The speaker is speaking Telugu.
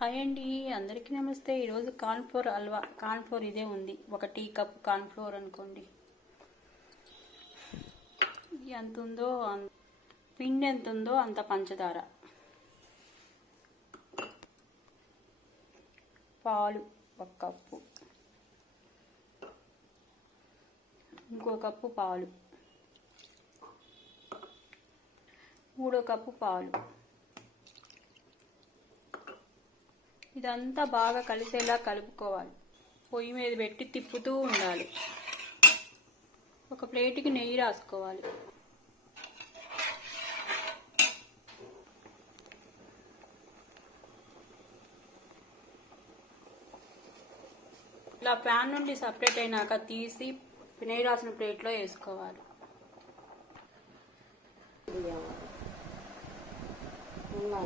హాయ్ అండి, అందరికీ నమస్తే. ఈరోజు కార్న్ఫ్లోర్ హల్వా. కార్న్ఫ్లోర్ ఇదే ఉంది, ఒక టీ కప్ కార్న్ఫ్లోర్ అనుకోండి. ఎంత ఉందో పిండి ఎంత ఉందో అంత పంచదార, పాలు ఒక కప్పు, ఇంకో కప్పు పాలు, 3 కప్పు పాలు. ఇదంతా బాగా కలిసేలా కలుపుకోవాలి. పొయ్యి మీద పెట్టి తిప్పుతూ ఉండాలి. ఒక ప్లేట్కి నెయ్యి రాసుకోవాలి. ఇలా ప్యాన్ నుండి సపరేట్ అయినాక తీసి నెయ్యి రాసిన ప్లేట్లో వేసుకోవాలి. Bunga